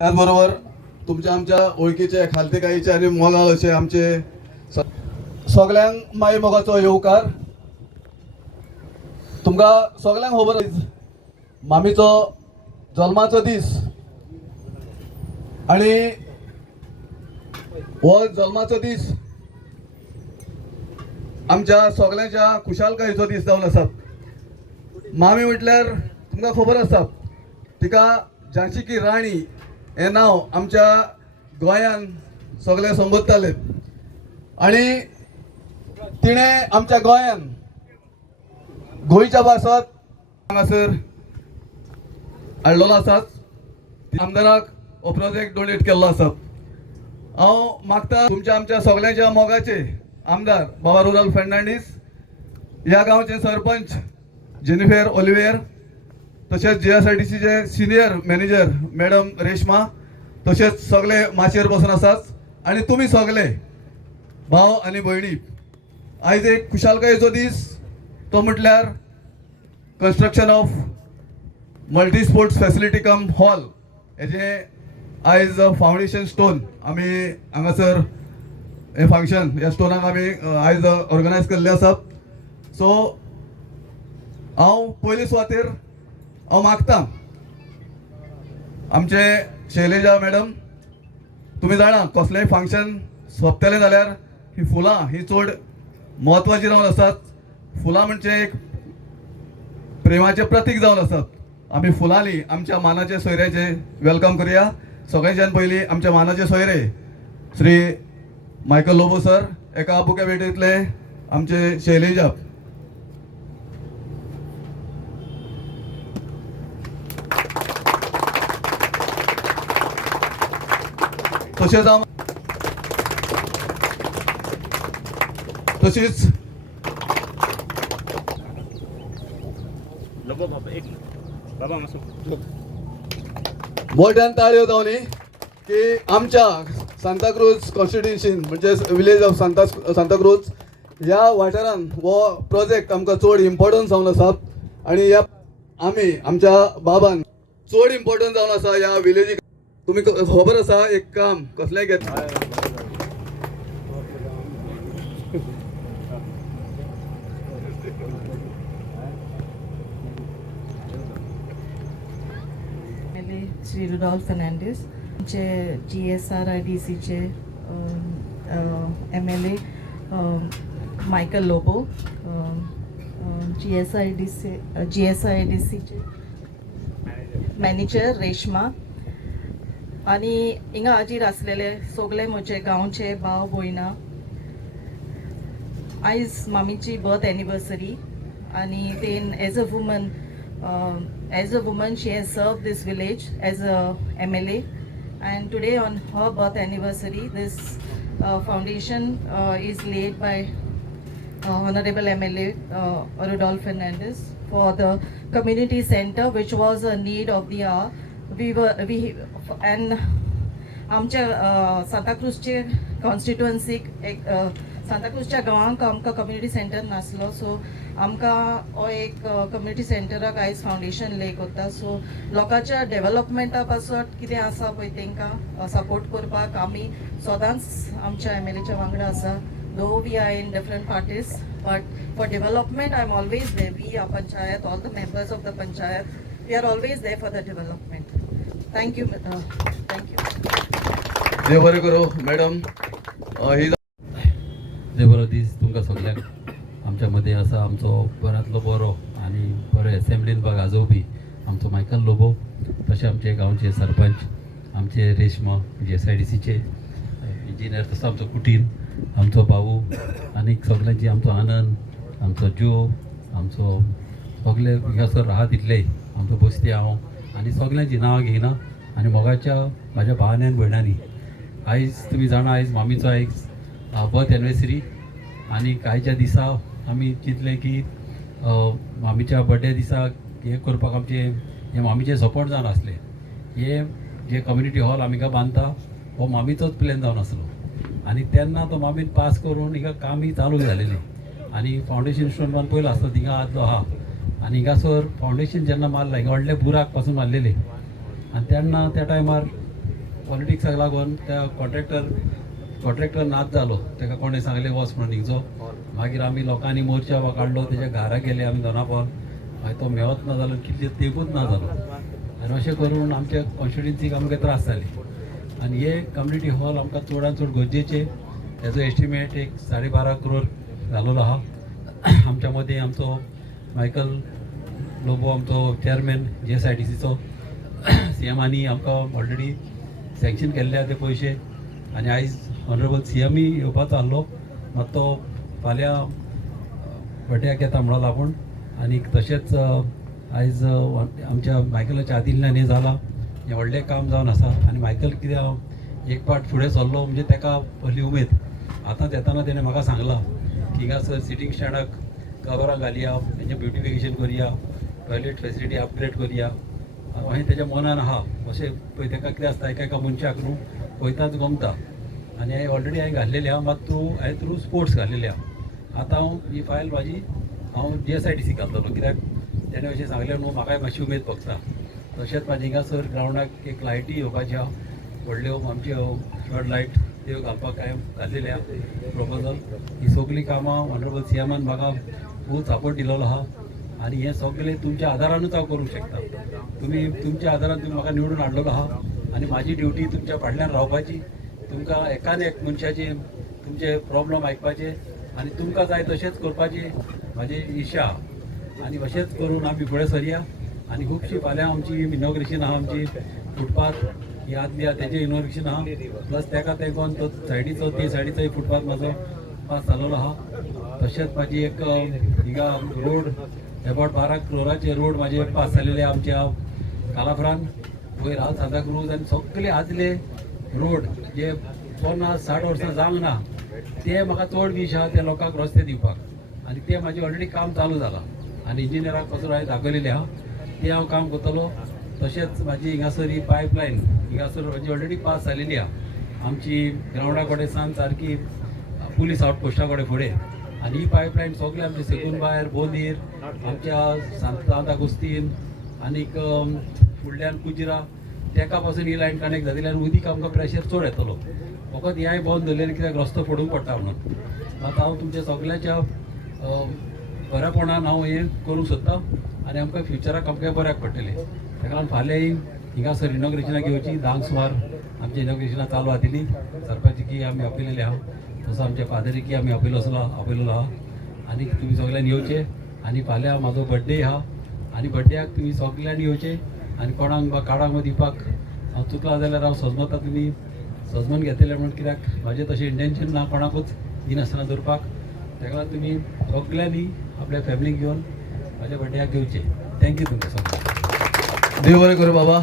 त्याचबरोबर तुमच्या आमच्या ओळखीचे खालते काहीचे आणि मोगाळ असे आमचे सगळ्यांक माई मोगाचो येवकार. तुमका सगळ्यांक खबर मामीचो जल्माचो दीस आणि हो जल्माचो दीस आमच्या सगळ्यांच्या खुशालकायेचो दीस जावन आसा. मामी म्हटल्यार तुमकां खबर आसा तिका झांसी की राणी हे नाव आमच्या गोंयान सगळे संबोधताले आणि तिणे आमच्या गोंयान गोंयच्या भासात हांगासर हाडलेलो आसात. आमदाराक हो प्रोजेक्ट डोनेट केल्लो आसा. हांव मागता तुमच्या आमच्या सगळ्यांच्या मोगाचे आमदार बाबा रुरल फर्नांडीस, ह्या गांवचे सरपंच जेनिफर ओलिवेर, तशेंच GSIDCचे सिनियर मॅनेजर मॅडम रेश्मा, तशेंच सगळे माचयेर बसून आसात आणि तुम्ही सगळे भाव आणि भयणी. आयज एक खुशालकायेचो दीस तो म्हटल्यार construction of multi sports facility come hall हेजे आयज फाउंडेशन स्टोन आमी हांगासर हे फंक्शन ह्या स्टोनाक आमी आयज ऑर्गनायज केल्ले आसा. सो हांव पयले सुवातेर हांव मागतां आमचे शैलेजा मॅडम, तुमी जाणा कसलेंय फंक्शन सोंपतलें जाल्यार ही फुलां ही चड म्हत्वाची जावन आसात. फुलां म्हणजे एक प्रेमाचे प्रतीक जावन आसात. आमी फुलांनी आमच्या मानाचे सोयऱ्याचे वेलकम करुया. सगळ्यांच्यान पयलीं आमच्या मानाचे सोयरे श्री मायकल लोबो सर, एका आपुक्या भेटेंतले आमचे शैलेजा. तशीच मोठ्यान ताळयो जावनी की आमच्या सांताक्रूज कॉन्स्टिट्युन्सीन म्हणजे विलेज ऑफ सांताक्रूज ह्या वाठारान हो प्रोजेक्ट आमकां चड इम्पॉर्टन्स जावन आसा आणि ह्या आमी आमच्या बाबान चड इम्पॉर्टन्स जावन आसा ह्या विलेजीक. तुम्ही खबर आसा एक काम कसलें घेतला श्री रुडॉल्फ फर्नांडीस, GSRIDCचे MLA मायकल लोबो, GSIDCचे मॅनेजर रेश्मा आणि हिंगा हाजीर आसलेले सगळे म्हजे गांवचे भाव भयणां. आयज मामीची बर्थ एनिवर्सरी आणि तेन as a woman she has served this village as a MLA, and today on her birth anniversary this foundation is laid by Honorable MLA Rudolph Fernandes for the community center which was a need of the hour. And आमच्या सांताक्रूजचे कॉन्स्टिट्युएन्सीक एक सांताक्रूजच्या गांवांक आमकां community centre नासलो. So आमकां हो एक community सेंटराक आयज foundation ले करता. सो लोकांच्या डेव्हलपमेंटा पासत कितें आसा पळय तांकां सपोर्ट करपाक आमी सदांच आमच्या MLAच्या वांगडा आसा. Though we are in different parties but for development I am always there. We are panchayat, all the members of the panchayat, we are always there for the development. Thank you देव बरें करूं मॅडम. ही देव बरो दीस तुमकां सगळ्यांक. आमच्या मध्ये आसा आमचो बऱ्यांतलो बरो आनी बरो एसेंब्लीन भाग आजोवपी आमचो मायकल लोबो, तशें आमचे गांवचे सरपंच आमचे रेश्मा GSIDCचे इंजिनियर, तसो आमचो कुटीन आमचो भाऊ आनी सगळ्यांची आमचो आनंद, आमचो जो आमचो सगळे हांगासर राहत इतले आमचो बस्ती हांव आनी सगळ्यांची नांवां घेयना. आनी मोगाच्या म्हाज्या भावांनी आनी भयणांनी आयज तुमी जाणा आयज मामीचो आयज बर्थ एनिवर्सरी आनी कांयच्या दिसा आमी चिंतलें की मामीच्या बर्थडे दिसाक हे करपाक आमचे हे मामीचे सपोर्ट जावन आसले. हे जे कम्युनिटी हॉल आमी बांदता हो मामीचोच प्लॅन जावन आसलो आनी तेन्ना तो मामीन पास करून हिंगा कामी चालू जालेली आनी फाउंडेशन स्टोन बांद पयलो आसलो थिंगा आदलो आहा आनी हिंगासर फाउंडेशन जेन्ना मारला हिंगा व्हडले बुराक पासून मारलेले आनी तेन्ना त्या टायमार पॉलिटिक्साक लागून त्या कॉन्ट्रॅक्टर नाच जालो, ताका कोणें सांगलें वच म्हणून हिंगचो. मागीर आमी लोकांनी मोर्चा काडलो, तेज्या घरा गेले आमी दोनापावल. मागीर तो मेवत ना जालो, कितले तेंपूच ना जालो. आनी अशें करून आमच्या कॉन्स्टिट्युन्सीक आमकां त्रास जाले. आनी हे कम्युनिटी हॉल आमकां चडांत चड गरजेचे. हेजो एस्टिमेट एक 12.5 करोड जालोलो आहा. आमच्या मदीं आमचो मायकल लोबो, आमचो चेअरमॅन GSIDCचो, CMआनी आमकां ऑलरेडी सँक्शन केल्ले ते पयशे. आनी आयज ऑनरेबल CMय येवपाचो आसलो, मात तो फाल्यां बड्ड्याक येता म्हणून लागून. आनी तशेंच आयज आमच्या मायकलाच्या आदिल्ल्यान हें जालां, हें व्हडलें काम जावन आसा. आनी मायकल कित्याक एक पाट फुडें सरलो म्हणजे ताका व्हडली उमेद. आतांच येताना तेणें म्हाका सांगलां की हिंगासर सिटींग स्टँडाक कवरां घालया, तेंचें ब्युटिफिकेशन करया, टॉयलेट फेसिलिटी अपग्रेड करया. अशें तेज्या मनान आहा. अशें पळय ताका कितें आसता, एका एका मनशाक न्हू पळयताच गमता. आनी हांवें ऑलरेडी घाल्लेली आहा, मात हांवें थ्रू स्पोर्ट्स घाल्लेली आहा. आतां ही फायल म्हाजी हांव GSIDC घालतलो, कित्याक तेणें अशें सांगलें न्हू, म्हाकाय मातशी उमेद भोगता. तशेंच म्हाजे हिंगासर ग्रावंडाक एक लायटी येवपाची आहा, व्हडल्यो आमच्यो फ्लड लायट त्यो घालपाक हांवें घाल्लेले आहा प्रपोजल. ही सगळीं कामां ऑनरेबल CMआन म्हाका फूल सपोर्ट दिलेलो आहा. आनी हें सगळें तुमच्या आदारानूच हांव करूंक शकता. तुमी तुमच्या आदारान तुमी म्हाका निवडून हाडलेलो आहा. आनी म्हाजी ड्युटी तुमच्या फाटल्यान रावपाची, तुमकां एकान एक मनशाचे तुमचे प्रॉब्लम आयकपाचे आनी तुमकां जाय तशेंच करपाची म्हाजी इच्छा आहा. आनी अशेंच करून आमी फुडें सरया. आनी खुबशी फाल्यां आमची इनॉग्रेशन आहा, आमची फुटपाथ ही आदली आहा तेजें इनॉग्रेशन आहा. प्लस ताका तेंकोन तो सायडीचो ते सायडीचोय फुटपाथ म्हाजो पास जालोलो आहा. तशेंच म्हाजी एक हिंगा रोड अबावट 12 करोडाचे रोड म्हाजे पास जालेले आमच्या कालाफ्रान वयर हाल सांता क्रूज. आनी सगळे आदले रोड जे 50-60 वर्सां जावंक ना ते म्हाका चड वीश आहा त्या लोकांक रस्ते दिवपाक. आनी ते म्हाजें ऑलरेडी काम चालू जालां. आनी इंजिनियराक पासून हांवें दाखयलेलें आहा, तें हांव काम करतलो. तशेंच म्हाजी हिंगासर ही पायपलायन हिंगासर म्हाजी ऑलरेडी पास जालेली आहा, आमची ग्रावंडा कडेन सावन सारकी पुलीस आउटपोस्टा कडेन फुडें. आनी ही पायपलायन सगळें आमचे सेकून भायर बोंदीर, आमच्या सांत आगोस्तीन आनीक फुडल्यान कुजिरा तेका पासून ही लायन कनेक्ट जातल्यान उदीक आमकां प्रेशर चड येतलो. फकत ह्याय बंद दवरलेली कित्याक रस्तो फोडूंक पडटा म्हणून. आतां हांव तुमच्या सगळ्याच्या बऱ्यापणान हांव हें करूंक सोदतां आनी आमकां फ्युचराक आमकां बऱ्याक पडटलें. ताका लागून फाल्यां हिंगासर इनॉग्रेशनाक येवची 10 सुमार आमच्या इनॉग्रेशनाक चालू आसतली. सरपंचकी आमी आपयलेली आहा, तसो आमच्या फादरीकी आमी आपयलेलो आहा. आनी तुमी सगळ्यांनी येवचे. आनी फाल्यां म्हाजो बड्डे आहा आनी बड्डेक तुमी सगळ्यांनी येवचे. आनी कोणाक कार्डाक दिवपाक हांव चुकला जाल्यार हांव सजमता तुमी सजमन घेतलेले म्हणून, कित्याक म्हाजें तशें इंटेन्शन ना कोणाकूच दिनासतना दवरपाक. ताका लागून तुमी सगळ्यांनी आपल्या फॅमिलीक घेवन म्हाज्या बड्डेक येवचे. थँक्यू तुमकां सगळ्यांक. देव बरें करूं बाबा.